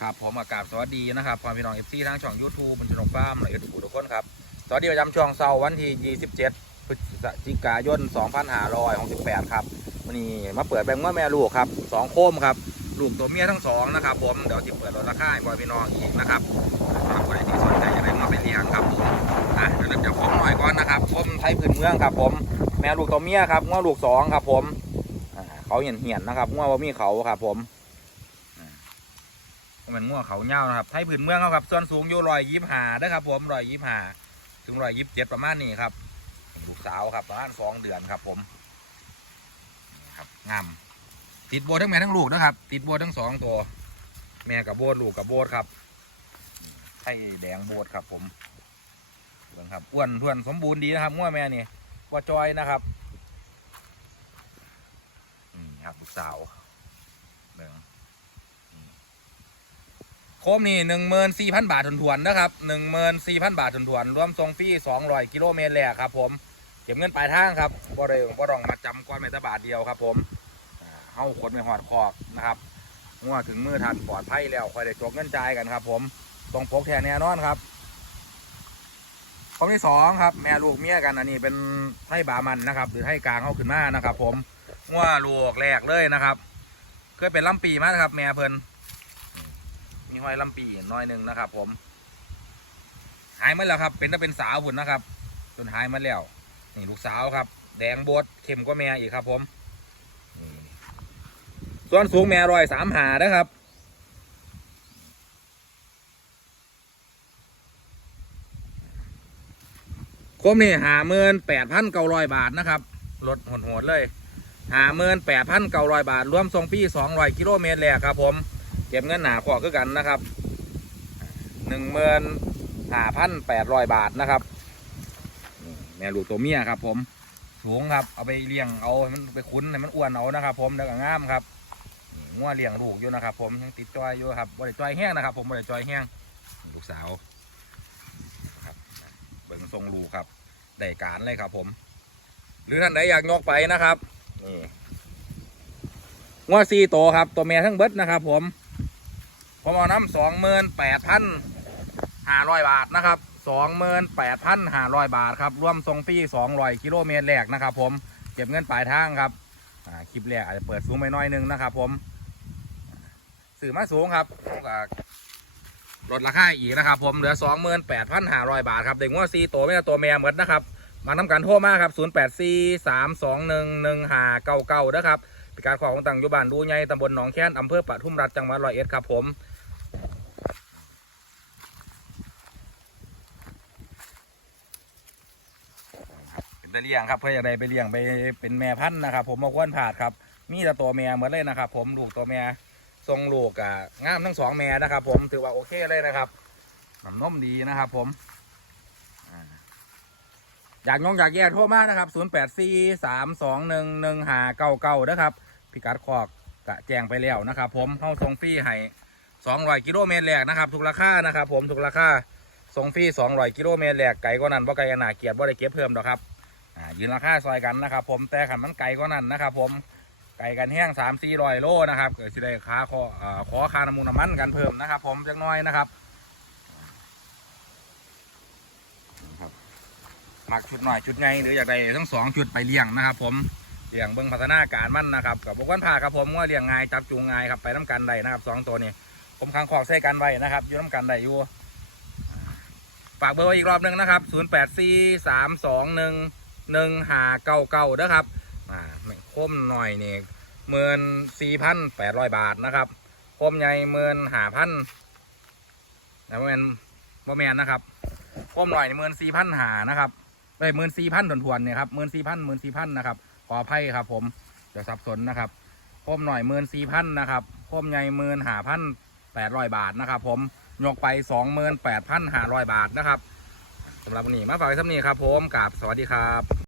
ครับผมอากาศสวัสดีนะครับพ่อพี่น้องเอฟซีทางช่องยูทูบบัญชนกฟ้าร์มและเอฟทุกคนครับสวัสดีประจำช่วงเสาร์วันที่ 27 พฤศจิกายน 2568 ครับวันนี้มาเปิดแบงค์ว่าแม่ลูกครับสองโคมครับลูกตัวเมียทั้งสองนะครับผมเดี๋ยวจะเปิดลดราคาให้พ่อพี่น้องอีกนะครับสำหรับคนที่สนใจจะได้มาเป็นเลี้ยงครับผมอะเดี๋ยวเริ่มจากโคมหน่อยก่อนนะครับโคมไทยพื้นเมืองครับ ผมแม่ลูกตัวเมียครับง้อลูกสองครับ ผมเขาเหี่ยนเหี่ยนนะครับง้อว่ามีเขาครับ ผม ก็เป็นง่วงเขาเง่านะครับไทยพื้นเมืองเขาครับส่วนสูงอยู่ร้อยยี่สิบห้าเด้อครับ ผมร้อยยี่สิบห้าถึงร้อยยี่สิบเจ็ดประมาณนี้ครับลูกสาวครับประมาณสองเดือนครับ ผมครับงามติดโบทั้งแม่ทั้งลูกนะครับ ติดโบทั้งสองตัว แม่กับโบวลูกกับโบวครับไทยแดงโบวครับ ผมเบิ่งครับอ้วนท้วนสมบูรณ์ดีนะครับง่วงแม่นี่ว่าจอยนะครับนี่ครับลูกสาวเบิ่ง โคมนี่หนึ่งหมื่นสี่พันบาททวนๆนะครับหนึ่งหมื่นสี่พันบาททวนๆรวมทรงฟรีสองร้อยกิโลเมตรแหละครับ ผมเก็บเงินปลายทางครับบ่ได้บ่ต้องมาจำก้อนเมตรบาทเดียวครับ ผมอ่าเฮาขนไปหอดคอกนะครับงัวถึงมือทันปลอดภัยแล้วค่อยได้จกเงินจ่ายกันครับ ผมตรงปกแทนแน่นอนครับข้อที่สองครับ แม่ลูกเมียกันอันนี้เป็นไทยบามันนะครับ หรือไทยกลางเข้าขึ้นมานะครับ ผมงัวลูกแรกเลยนะครับเคยเป็นลำปีมานะครับ แม่เพิ่นีห้อยลำปีน้อยหนึ่งนะครับ ผม หายมาแล้วครับ เป็นถ้าเป็นสาวหุ่นนะครับจนหายมาแล้วนี่ลูกสาวครับ แดงบดเข้มกว่าแม่อีกครับ ผมส่วนสูงแม่รอยสามหานะครับคมนี่หาเมินแปดพันเก้าร้อยบาทนะครับลดโหดเลยหาเมินแปดพันเก้าร้อยบาท รวมทรงพี่สองร้อยกิโลเมตรแหละครับผม เก็บเงินหนาขอคือกันนะครับหนึ่งหมื่นห้าพันแปดร้อยบาทนะครับแม่ลูกตัวเมียครับ ผมสูงครับ เอาไปเลี้ยงเอามันไปคุ้นให้มันอ้วนเอานะครับ ผมแล้วก็งามครับงัวเลี้ยงลูกอยู่นะครับ ผมยังติดจอยอยู่ครับบริจอยแห้งนะครับ ผมบริจอยแห้งลูกสาวครับเบิ่งทรงลูกครับได้การเลยครับ ผม หรือท่านใดอยากยกไปนะครับนี่งวดสี่ตัวครับ ตัวเมียทั้งเบิดนะครับ ผม ผมเอาน้ำสองหมื่นแปดพันห้าร้อยบาทนะครับสองหมื่นแปดพันห้าร้อยบาทครับรวมทรงฟรีสองร้อยกิโลเมตรแรกนะครับ ผมเก็บเงินปลายทางครับคลิปแรกอาจจะเปิดสูงไปน้อยหนึงนะครับ ผมสื่อมาสูงครับลดราคาอีกนะครับ ผมเหลือสองหมื่นแปดพันห้าร้อยบาทครับเด็กงวดสี่ตัวไม่ใช่ตัวเมียเหมือนนะครับมาทำการโทรมาครับศูนย์แปดสี่สามสองหนึ่งหนึ่งห้าเก้าเก้านะครับเป็นการขอของต่างยู่บ้านดูไงตำบลหนองแค้นอำเภอปทุมรัฐจังหวัดร้อยเอ็ดครับผม เป็นตะเลี้ยงครับเพื่ออยากได้ไปเลี้ยงไปเป็นแม่พันธุ์นะครับ ผมมาควนผาดครับ มีแต่ตัวแม่เหมือนเลยนะครับ ผมลูกตัวแม่ทรงลูกอะงามทั้งสองแม่นะครับ ผมถือว่าโอเคเลยนะครับน้ำนมดีนะครับ ผมอ่าอยากยงอยากแยกโทรมากนะครับ 0 8 4 3 2 1 1 5 9 9นะครับ พิกัดคอกกะแจ้งไปแล้วนะครับ ผมเข้าส่งฟรีให้200กิโลเมตรแรกนะครับทุกราคานะครับ ผมทุกราคาส่งฟรี200กิโลเมตรแรกไกลกว่านั้นบ่ไกลขนาดเกียรติบ่ได้เก็บเพิ่มหรอกครับ ยืนราคาซอยกันนะครับ ผมแต่ขันมันไกลกว่านั้นนะครับ ผมไกลกันแห้ง3 4 0 0โลนะครับเกิดสิได้ค้าขอเอ่อขอค่าน้ำมูลน้ำมันกันเพิ่มนะครับ ผมจักหน้อยนะครับครับมักชุดหน่อยชุดไงหรืออยากได้ทั้งสองชุดไปเลี้ยงนะครับ ผมเลี้ยงเบิ้งพัฒนาการมันนะครับกับบุกวันพาครับผมว่าเลี้ยงง่ายจับจูงง่ายครับไปน้ำกันได้นะครับสองตัวนี้ผมค้างขอกใส่กันไว้นะครับอยู่น้ำกันได้อยู่ฝากเบอร์ไว้อีกรอบหนึ่งนะครับศูนย์แปดสี่สามสองหนึ่ง หนึ่งหาเก้าเก้านะครับอ่าไม่คมหน่อยนี่หมื่นสี่พันแปดร้อยบาทนะครับคมใหญ่หมื่นหาพันนะแมนบ่แมนนะครับคมหน่อยหมื่นสี่พันหานะครับเอ้ยหมื่นสี่พันถวนๆเนี่ยครับหมื่นสี่พันหมื่นสี่พันนะครับขออภัยครับ ผมเดี๋ยวสับสนนะครับคมหน่อยหมื่นสี่พันนะครับคมใหญ่หมื่นหาพันแปดร้อยบาทนะครับ ผมยกไปสองหมื่นแปดพันห้าร้อยบาทนะครับ สำหรับวันนี้มาฝากไว้สำนี้ครับผมกับสวัสดีครับ